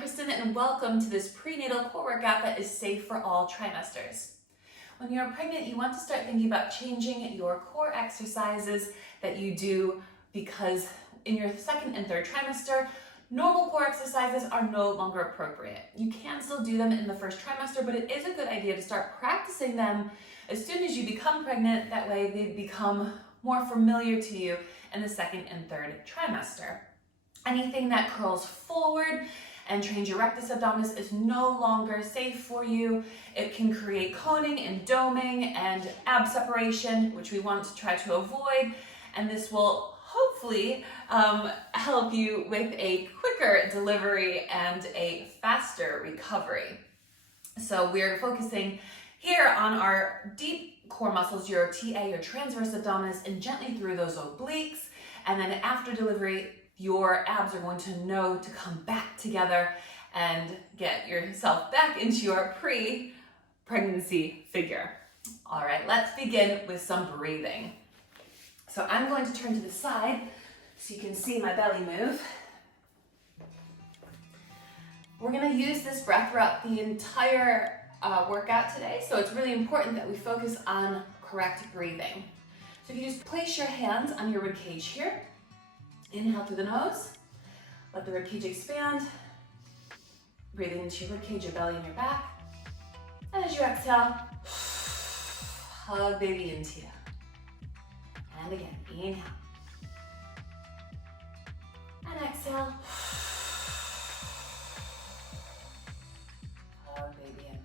Kristen, and welcome to this prenatal core workout that is safe for all trimesters. When you're pregnant, you want to start thinking about changing your core exercises that you do, because in your second and third trimester, normal core exercises are no longer appropriate. You can still do them in the first trimester, but it is a good idea to start practicing them as soon as you become pregnant. That way they become more familiar to you in the second and third trimester. Anything that curls forward and trains your rectus abdominis is no longer safe for you. It can create coning and doming and ab separation, which we want to try to avoid. And this will hopefully help you with a quicker delivery and a faster recovery. So we're focusing here on our deep core muscles, your TA, your transverse abdominis, and gently through those obliques. And then after delivery, your abs are going to know to come back together and get yourself back into your pre-pregnancy figure. All right, let's begin with some breathing. So I'm going to turn to the side so you can see my belly move. We're going to use this breath throughout the entire workout today, so it's really important that we focus on correct breathing. So if you just place your hands on your ribcage here, inhale through the nose, let the ribcage expand, breathing into your ribcage, your belly, and your back. And as you exhale, hug baby into you. And again, inhale. And exhale. Hug baby in.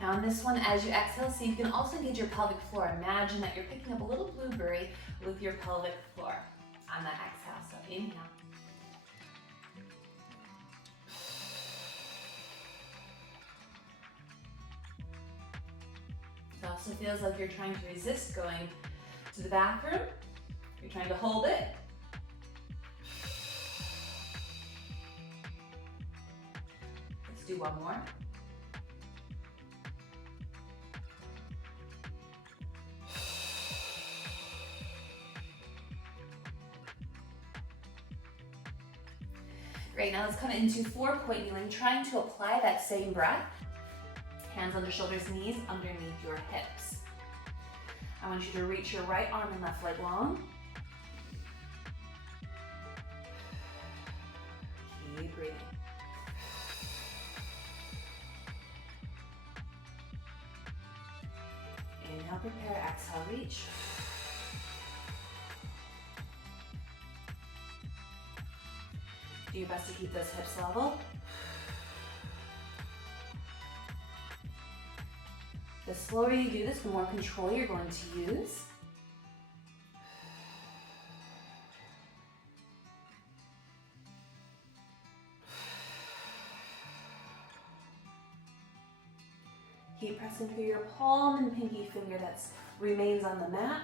Now on this one, as you exhale, see, you can also engage your pelvic floor. Imagine that you're picking up a little blueberry with your pelvic floor on that exhale. So inhale. It also feels like you're trying to resist going to the bathroom. You're trying to hold it. Let's do one more. Great, now let's come into 4-point kneeling, trying to apply that same breath. Hands under shoulders, knees underneath your hips. I want you to reach your right arm and left leg long. Keep breathing. Inhale, prepare, exhale, reach. Do your best to keep those hips level. The slower you do this, the more control you're going to use. Keep pressing through your palm and pinky finger that remains on the mat.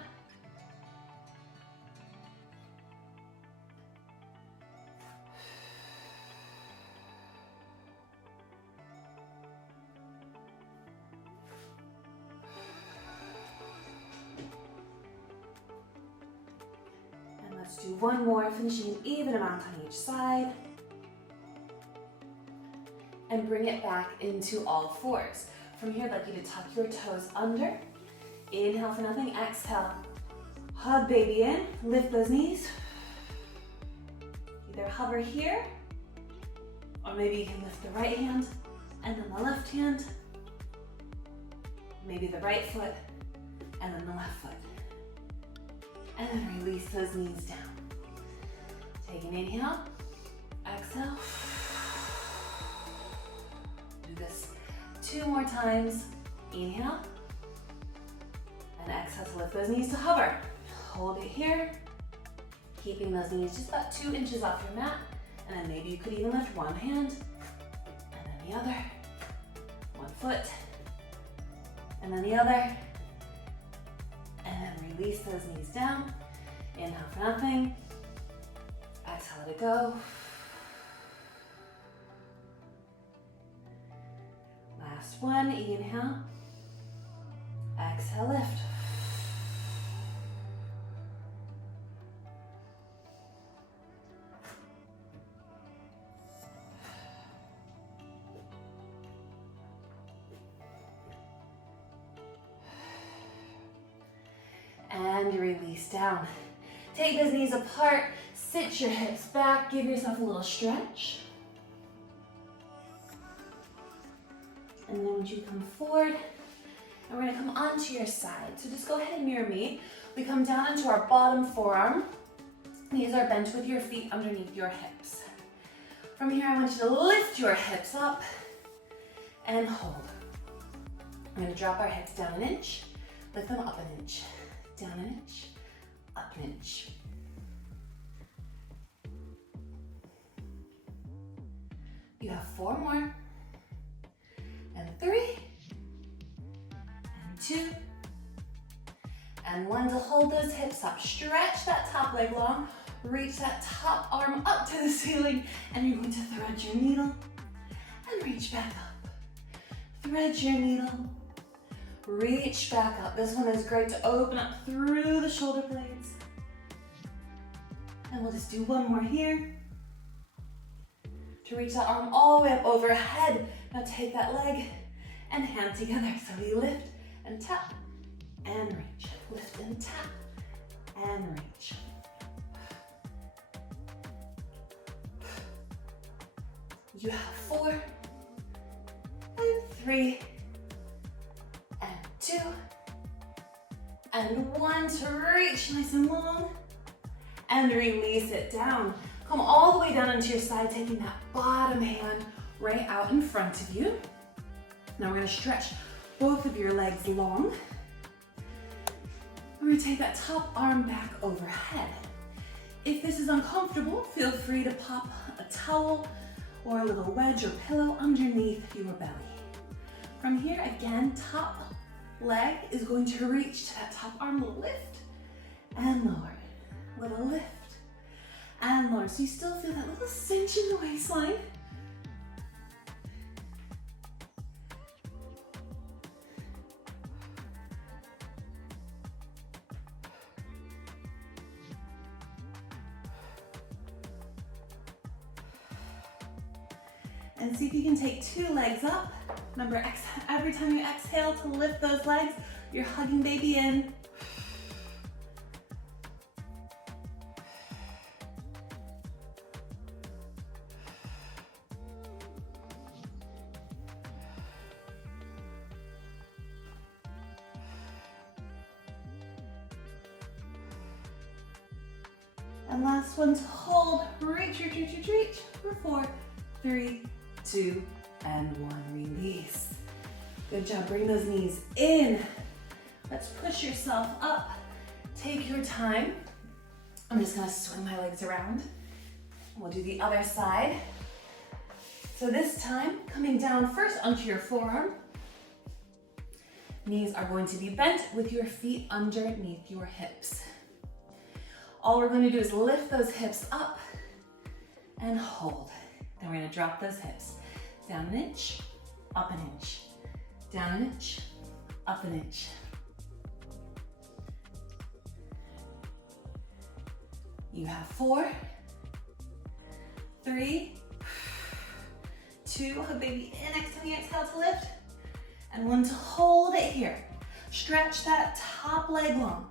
Let's do one more, finishing an even amount on each side. And bring it back into all fours. From here, I'd like you to tuck your toes under. Inhale for nothing, exhale. Hug baby in, lift those knees. Either hover here, or maybe you can lift the right hand and then the left hand. Maybe the right foot and then the left foot. And then release those knees down. Take an inhale, exhale. Do this 2 more times. Inhale, and exhale to lift those knees to hover. Hold it here, keeping those knees just about 2 inches off your mat. And then maybe you could even lift one hand, and then the other. One foot, and then the other. And then release those knees down. Inhale for nothing. Exhale, let it go. Last one, inhale. Exhale, lift. And release down. Take those knees apart, sit your hips back, give yourself a little stretch. And then once you come forward, and we're gonna come onto your side. So just go ahead and mirror me. We come down into our bottom forearm. Knees are bent with your feet underneath your hips. From here, I want you to lift your hips up and hold. I'm gonna drop our hips down an inch, lift them up an inch, down an inch, up an inch. You have 4 more, and 3, and 2, and 1 to hold those hips up. Stretch that top leg long, reach that top arm up to the ceiling, and you're going to thread your needle and reach back up. Thread your needle, reach back up. This one is great to open up through the shoulder blades. And we'll just do 1 more here. To reach that arm all the way up overhead. Now take that leg and hand together. So we lift and tap and reach. Lift and tap and reach. You have 4 and 3 and 2 and 1 to reach nice and long and release it down. Come all the way down onto your side, taking that bottom hand right out in front of you. Now we're gonna stretch both of your legs long. We're gonna take that top arm back overhead. If this is uncomfortable, feel free to pop a towel or a little wedge or pillow underneath your belly. From here, again, top leg is going to reach to that top arm, little lift and lower, little lift and lower. So you still feel that little cinch in the waistline. And see if you can take 2 legs up. Remember, every time you exhale to lift those legs, you're hugging baby in. And last one to hold. Reach, reach, reach, reach, reach for 4, 3, 2, and 1. Release. Good job. Bring those knees in. Let's push yourself up. Take your time. I'm just gonna swing my legs around. We'll do the other side. So this time, coming down first onto your forearm. Knees are going to be bent with your feet underneath your hips. All we're going to do is lift those hips up and hold. Then we're going to drop those hips down an inch, up an inch, down an inch, up an inch. You have 4, 3, 2, hug baby in, next time you exhale to lift, and 1 to hold it here. Stretch that top leg long.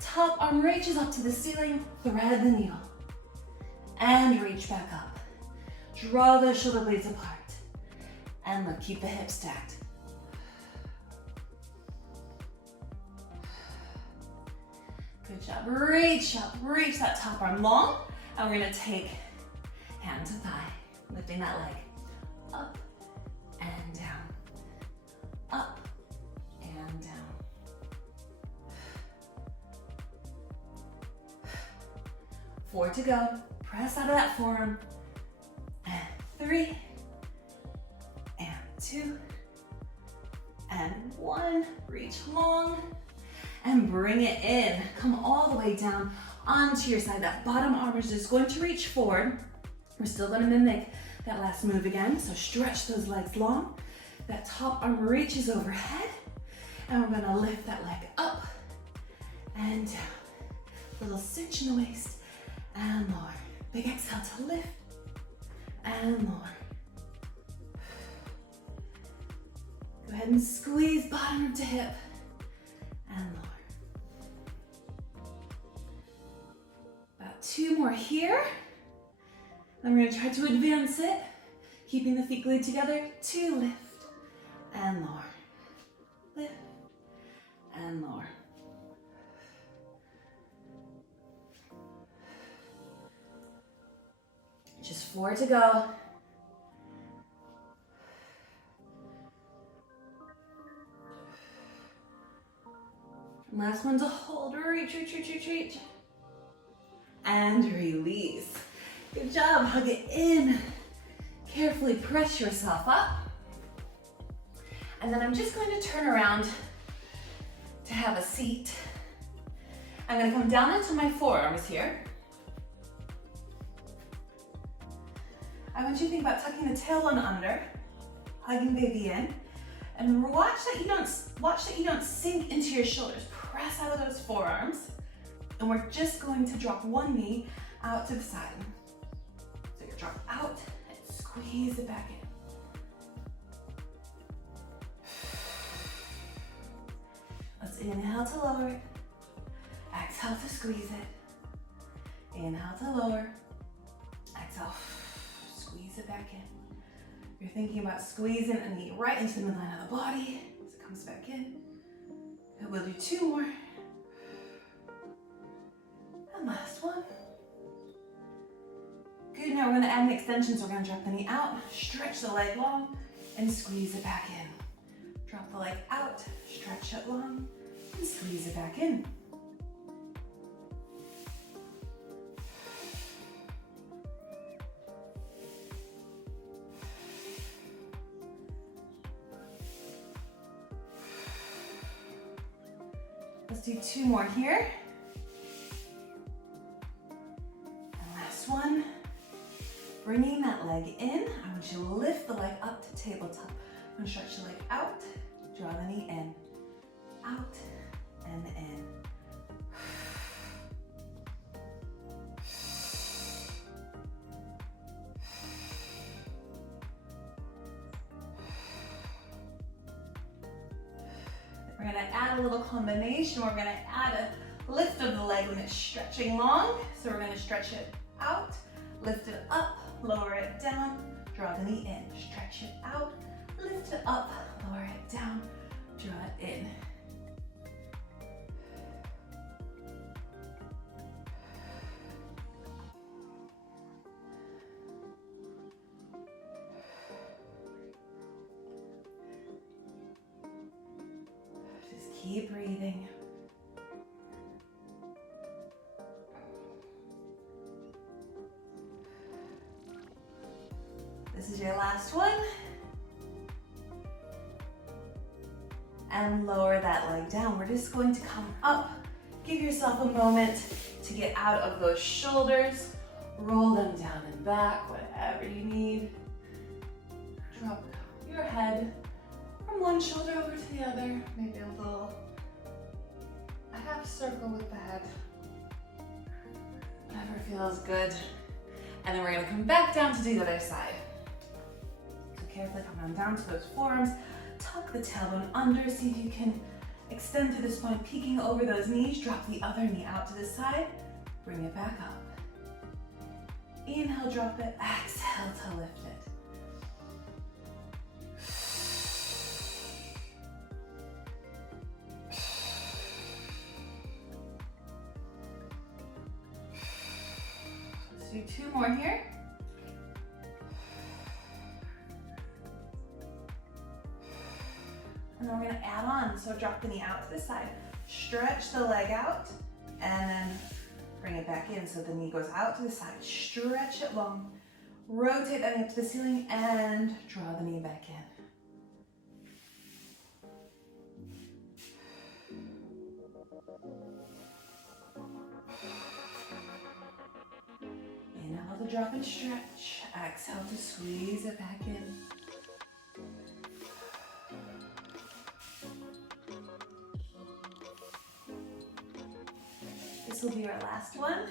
Top arm reaches up to the ceiling, thread the needle, and reach back up. Draw those shoulder blades apart, and look, keep the hips stacked. Good job, reach up, reach that top arm long, and we're gonna take hand to thigh, lifting that leg up and down, up and down. 4 to go. Press out of that forearm. And 3, and 2, and 1. Reach long and bring it in. Come all the way down onto your side. That bottom arm is just going to reach forward. We're still going to mimic that last move again. So stretch those legs long. That top arm reaches overhead, and we're gonna lift that leg up and down. Little cinch in the waist, and lower. Big exhale to lift, and lower. Go ahead and squeeze bottom rib to hip, and lower. About 2 more here. Then we're gonna try to advance it, keeping the feet glued together to lift and lower. Lift and lower. Just 4 to go. And last one to hold. Reach, reach, reach, reach, reach. And release. Good job. Hug it in. Carefully press yourself up. And then I'm just going to turn around to have a seat. I'm going to come down into my forearms here. I want you to think about tucking the tailbone under, hugging baby in, and watch that you don't sink into your shoulders. Press out of those forearms, and we're just going to drop one knee out to the side. So you drop out and squeeze it back in. Let's inhale to lower it. Exhale to squeeze it. Inhale to lower. Exhale. Squeeze it back in. You're thinking about squeezing a knee right into the midline of the body as it comes back in. And we'll do 2 more. And last one. Good, now we're gonna add an extension, so we're gonna drop the knee out, stretch the leg long, and squeeze it back in. Drop the leg out, stretch it long, and squeeze it back in. Let's do 2 more here. And last one. Bringing that leg in, I want you to lift the leg up to tabletop. I'm gonna stretch the leg out, draw the knee in, out and in. We're gonna add a little combination. We're gonna add a lift of the leg when it's stretching long. So we're gonna stretch it out, lift it up, lower it down, draw the knee in, stretch it out, lift it up, lower it down, draw it in. Just keep breathing. This is your last one. And lower that leg down. We're just going to come up. Give yourself a moment to get out of those shoulders. Roll them down and back, whatever you need. Drop your head from one shoulder over to the other. Maybe a little half circle with the head. Whatever feels good. And then we're gonna come back down to do the other side. Carefully come on down to those forearms, tuck the tailbone under, see if you can extend through the spine, peeking over those knees, drop the other knee out to the side, bring it back up. Inhale, drop it, exhale to lift it. Let's do 2 more here. And then we're gonna add on, so drop the knee out to the side, stretch the leg out, and then bring it back in so the knee goes out to the side, stretch it long, rotate that knee up to the ceiling, and draw the knee back in. Inhale to drop and stretch, exhale to squeeze it back in. This will be our last one.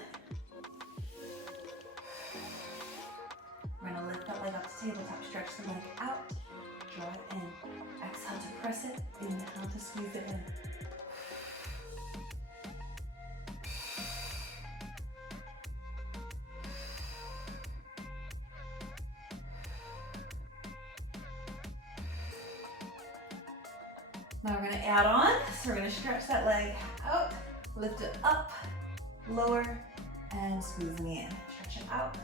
We're gonna lift that leg up to tabletop, stretch the leg out, draw it in. Exhale to press it, inhale to squeeze it in. Now we're gonna add on, so we're gonna stretch that leg out, lift it up, lower, and squeeze me in. Stretch it out,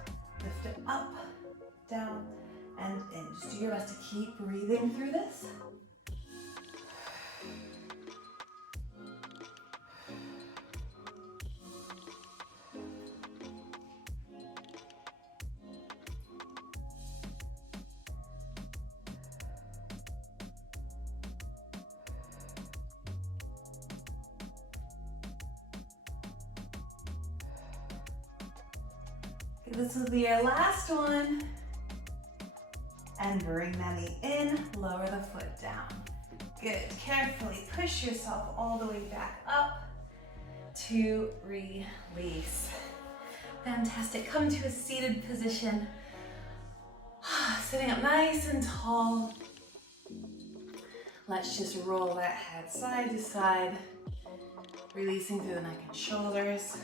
lift it up, down, and in. Just do your best to keep breathing through this. This will be our last one. And bring that knee in, lower the foot down. Good, carefully push yourself all the way back up to release. Fantastic, come to a seated position. Sitting up nice and tall. Let's just roll that head side to side, releasing through the neck and shoulders.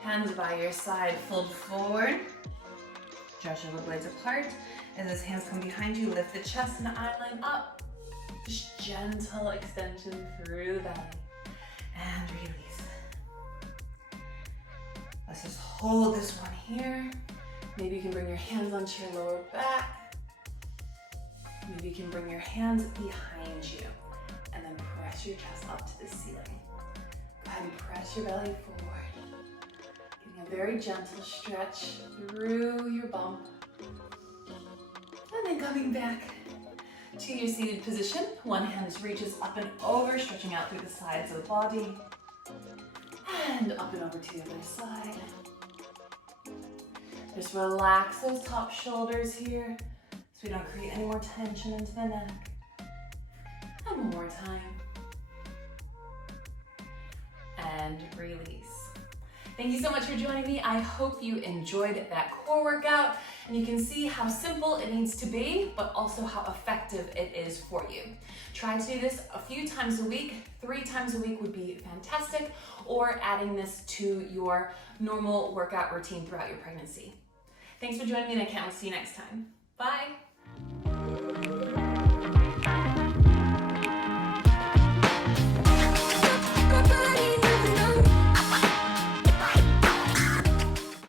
Hands by your side, fold forward. Draw shoulder blades apart. As those hands come behind you, lift the chest and eye line up. Just gentle extension through the belly. And release. Let's just hold this one here. Maybe you can bring your hands onto your lower back. Maybe you can bring your hands behind you and then press your chest up to the ceiling. Go ahead and press your belly forward. A very gentle stretch through your bump. And then coming back to your seated position. One hand just reaches up and over, stretching out through the sides of the body. And up and over to the other side. Just relax those top shoulders here so we don't create any more tension into the neck. And one more time. And release. Thank you so much for joining me. I hope you enjoyed that core workout and you can see how simple it needs to be, but also how effective it is for you. Try to do this a few times a week. 3 times a week would be fantastic, or adding this to your normal workout routine throughout your pregnancy. Thanks for joining me and I can't wait to see you next time. Bye.